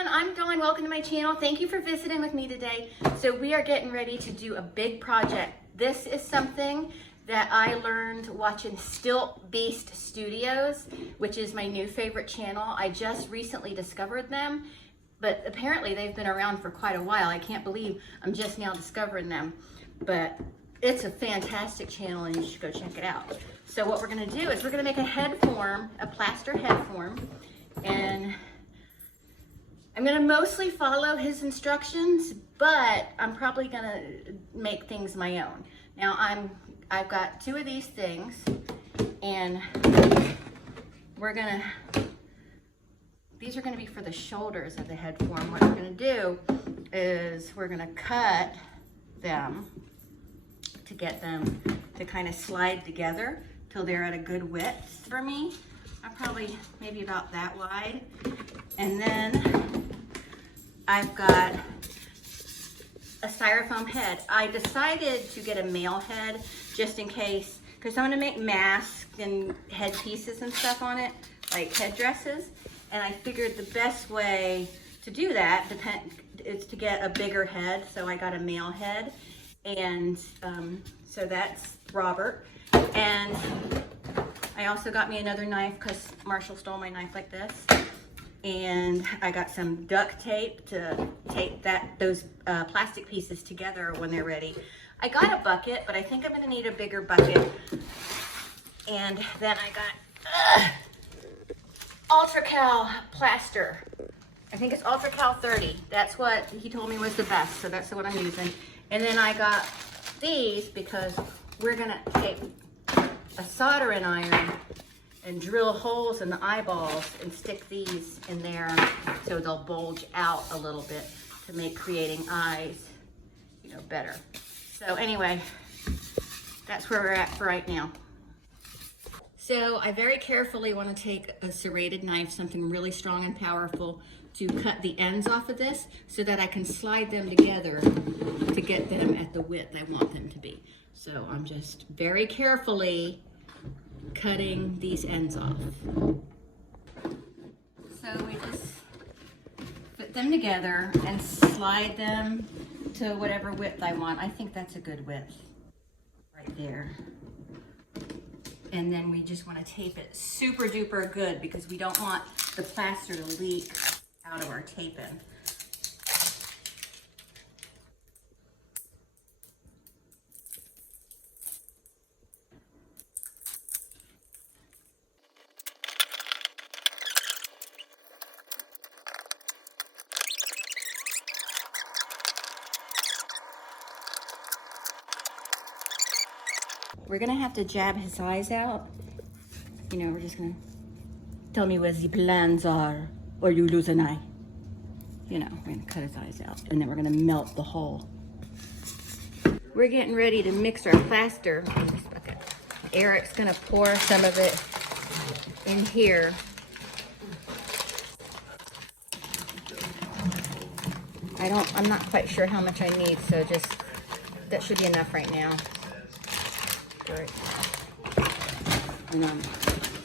everyone, I'm Dawn. Welcome to my channel. Thank you for visiting with me today. So we are getting ready to do a big project. This is something that I learned watching Stilt Beast Studios, which is my new favorite channel. I just recently discovered them, but apparently they've been around for quite a while. I can't believe I'm just now discovering them, but it's a fantastic channel and you should go check it out. So what we're gonna do is we're gonna make a head form, a plaster head form, and I'm gonna mostly follow his instructions, but I'm probably gonna make things my own. Now I've got two of these things, and these are gonna be for the shoulders of the head form. What we're gonna do is we're gonna cut them to get them to kind of slide together till they're at a good width for me. I'm probably maybe about that wide. And then I've got a styrofoam head. I decided to get a male head just in case, because I'm gonna make masks and head pieces and stuff on it, like headdresses. And I figured the best way to do that is to get a bigger head. So I got a male head. And so that's Robert. And I also got me another knife because Marshall stole my knife like this. And I got some duct tape to tape those plastic pieces together when they're ready. I got a bucket, but I think I'm gonna need a bigger bucket. And then I got Ultra Cal plaster. I think it's Ultra Cal 30. That's what he told me was the best, so that's what I'm using. And then I got these because we're gonna take a soldering iron and drill holes in the eyeballs and stick these in there so they'll bulge out a little bit to make creating eyes, better. So anyway, that's where we're at for right now. So I very carefully want to take a serrated knife, something really strong and powerful, to cut the ends off of this so that I can slide them together to get them at the width I want them to be. So I'm just very carefully cutting these ends off. So we just put them together and slide them to whatever width I want. I think that's a good width right there. And then we just want to tape it super duper good because we don't want the plaster to leak out of our taping. We're gonna have to jab his eyes out. We're just gonna tell me what the plans are or you lose an eye. We're gonna cut his eyes out and then we're gonna melt the hole. We're getting ready to mix our plaster in this bucket. Eric's gonna pour some of it in here. I'm not quite sure how much I need, so that should be enough right now. Right. And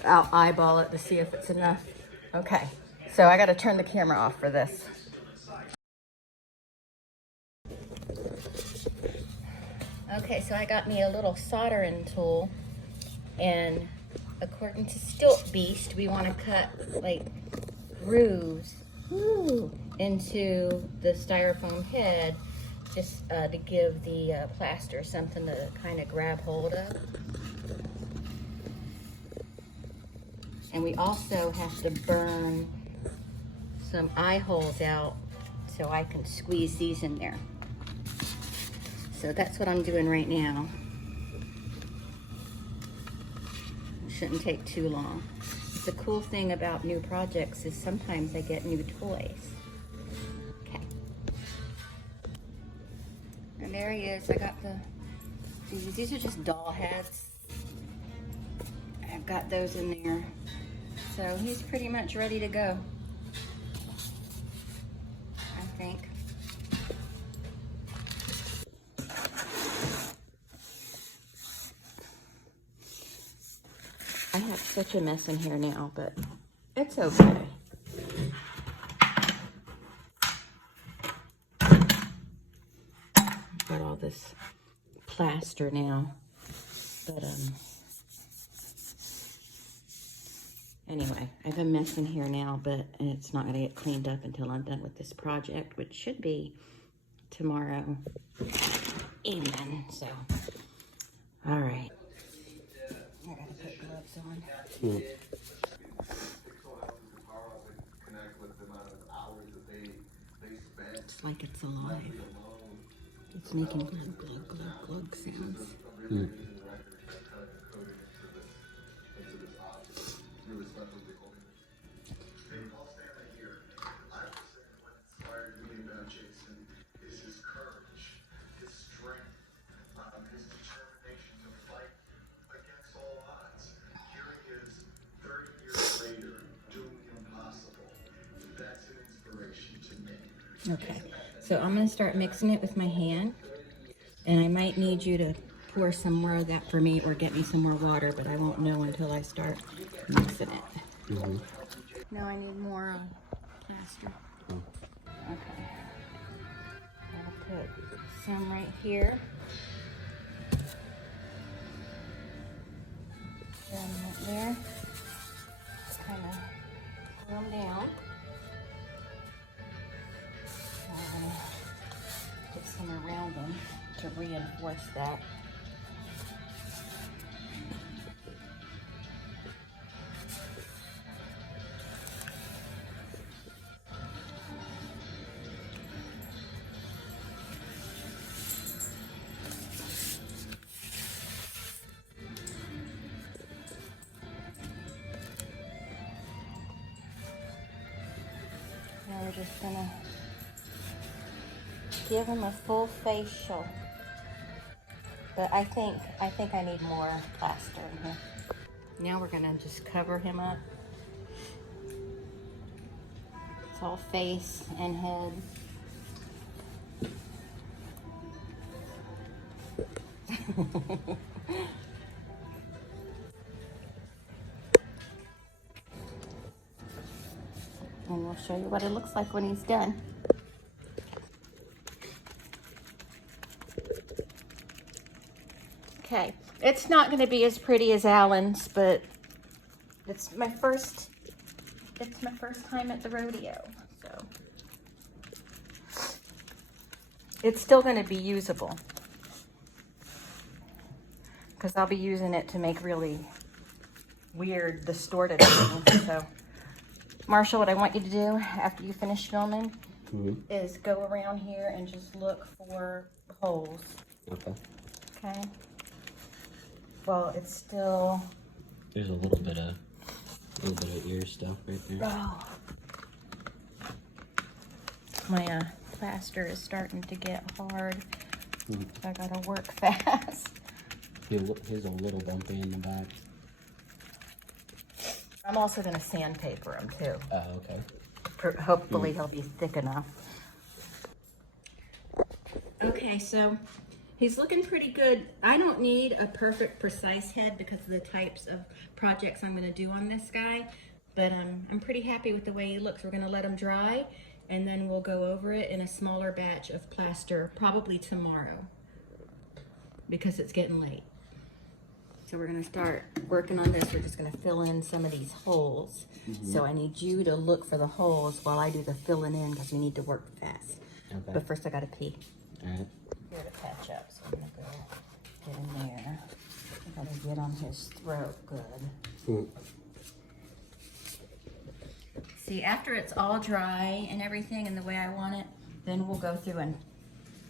I'll eyeball it to see if it's enough. Okay, so I gotta turn the camera off for this. Okay, so I got me a little soldering tool, and according to Stilt Beast, we want to cut like grooves into the styrofoam head, just to give the plaster something to kind of grab hold of. And we also have to burn some eye holes out so I can squeeze these in there. So that's what I'm doing right now. It shouldn't take too long. The cool thing about new projects is sometimes I get new toys. Okay. And there he is. I got these are just doll heads. I've got those in there. So he's pretty much ready to go, I think. I have such a mess in here now, but it's okay. this plaster now. But anyway, I have a mess in here now, but it's not gonna get cleaned up until I'm done with this project, which should be tomorrow evening. So, all right. I gotta put gloves on. It's like it's alive. It's making glug, glug, glug, glug sounds. Okay, so I'm gonna start mixing it with my hand, and I might need you to pour some more of that for me or get me some more water, but I won't know until I start mixing it. Now I need more plaster. Okay, I'll put some right here. Some right there. Kind of glue them down. I'm going to put some around them to reinforce that. Now we're just going to give them a full facial. But I think I need more plaster in here. Now we're gonna just cover him up. It's all face and head. And we'll show you what it looks like when he's done. Okay, it's not going to be as pretty as Alan's, but it's my first time at the rodeo, so it's still going to be usable because I'll be using it to make really weird, distorted things. So, Marshall, what I want you to do after you finish filming is go around here and just look for holes. Okay. Okay. Well, it's still. There's a little bit of ear stuff right there. Oh. My plaster is starting to get hard. So I gotta work fast. Here's a little bumpy in the back. I'm also gonna sandpaper him too. Oh, okay. Hopefully he'll be thick enough. Okay, so he's looking pretty good. I don't need a perfect, precise head because of the types of projects I'm gonna do on this guy, but I'm pretty happy with the way he looks. We're gonna let him dry, and then we'll go over it in a smaller batch of plaster, probably tomorrow, because it's getting late. So we're gonna start working on this. We're just gonna fill in some of these holes. So I need you to look for the holes while I do the filling in because we need to work fast. Okay. But first I gotta pee. All right. Here to patch up, so I'm gonna go get in there. I gotta get on his throat good. See, after it's all dry and everything and the way I want it, then we'll go through and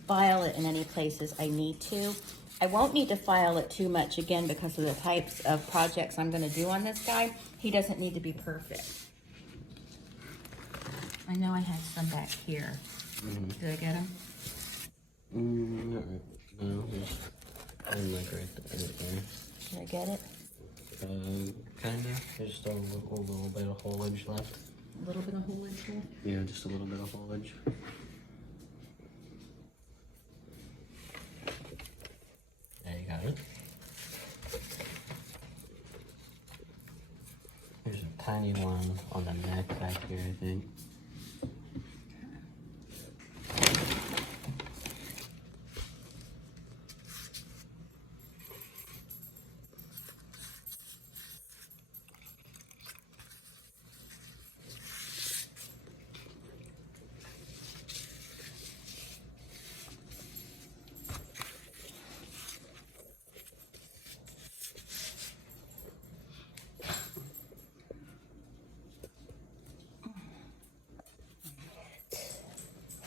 file it in any places I need to. I won't need to file it too much again because of the types of projects I'm gonna do on this guy. He doesn't need to be perfect. I know I had some back here. Did I get them? Not right. No, there's one like right there. Did I get it? Kinda. There's still a little bit of foliage left. A little bit of foliage here? Yeah, just a little bit of foliage. There you go. There's a tiny one on the neck back here, I think.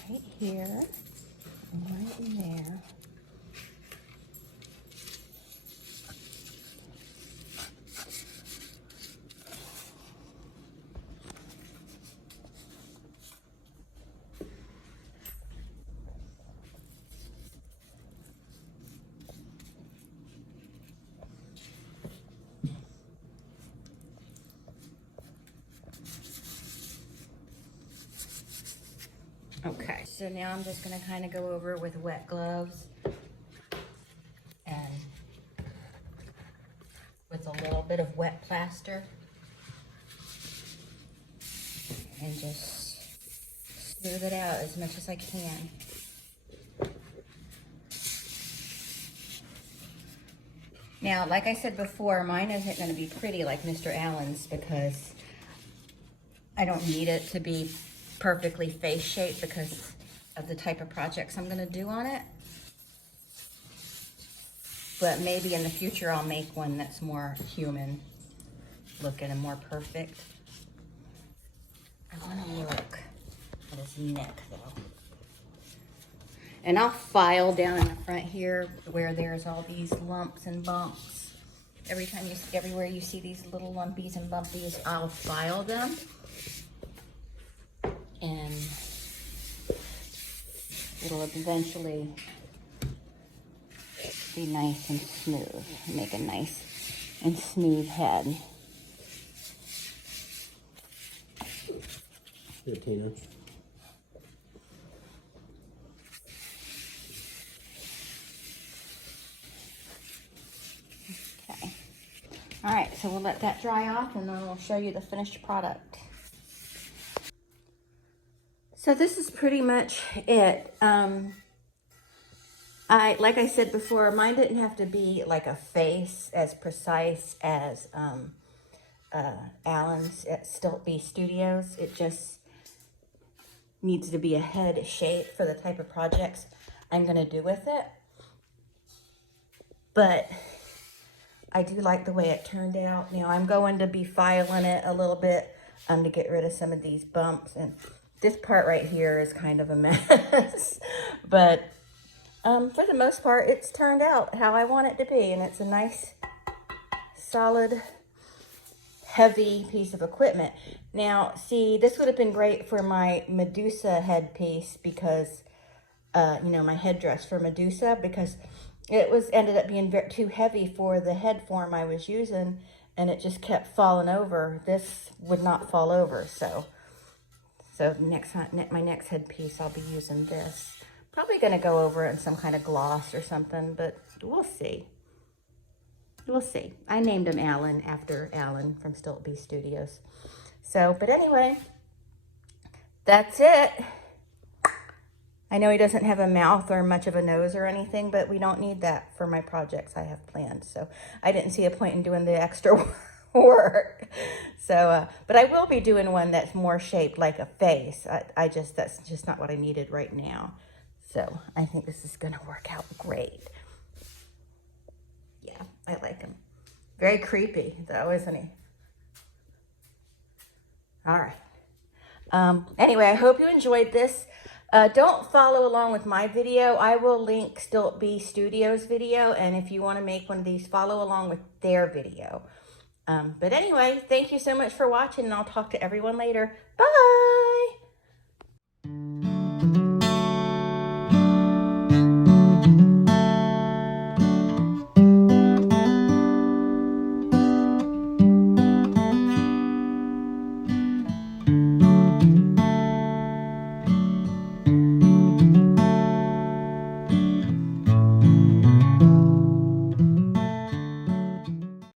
right here and right in there. Okay, so now I'm just gonna kind of go over with wet gloves and with a little bit of wet plaster and just smooth it out as much as I can. Now, like I said before, mine isn't gonna be pretty like Mr. Allen's because I don't need it to be perfectly face shaped because of the type of projects I'm gonna do on it. But maybe in the future I'll make one that's more human looking and more perfect. I wanna look at his neck though. And I'll file down in the front here where there's all these lumps and bumps. Everywhere you see these little lumpies and bumpies, I'll file them. And it'll eventually be nice and smooth. Make a nice and smooth head. Here, Tina. Okay. All right, so we'll let that dry off and then I'll show you the finished product. So this is pretty much it. Like I said before, mine didn't have to be like a face as precise as Alan's at Stiltby Studios. It just needs to be a head shape for the type of projects I'm gonna do with it. But I do like the way it turned out. You know, I'm going to be filing it a little bit to get rid of some of these bumps, and this part right here is kind of a mess. But for the most part, it's turned out how I want it to be, and it's a nice, solid, heavy piece of equipment. Now, see, this would have been great for my Medusa headpiece because, you know, my headdress for Medusa, because it ended up being too heavy for the head form I was using, and it just kept falling over. This would not fall over, so my next headpiece, I'll be using this. Probably going to go over it in some kind of gloss or something, but we'll see. We'll see. I named him Alan after Alan from Stiltby Studios. So, but anyway, that's it. I know he doesn't have a mouth or much of a nose or anything, but we don't need that for my projects I have planned. So I didn't see a point in doing the extra work. So, but I will be doing one that's more shaped like a face. That's just not what I needed right now. So I think this is going to work out great. Yeah, I like him. Very creepy though, isn't he? All right. Anyway, I hope you enjoyed this. Don't follow along with my video. I will link Stiltby Studios video, and if you want to make one of these, follow along with their video. But anyway, thank you so much for watching, and I'll talk to everyone later. Bye!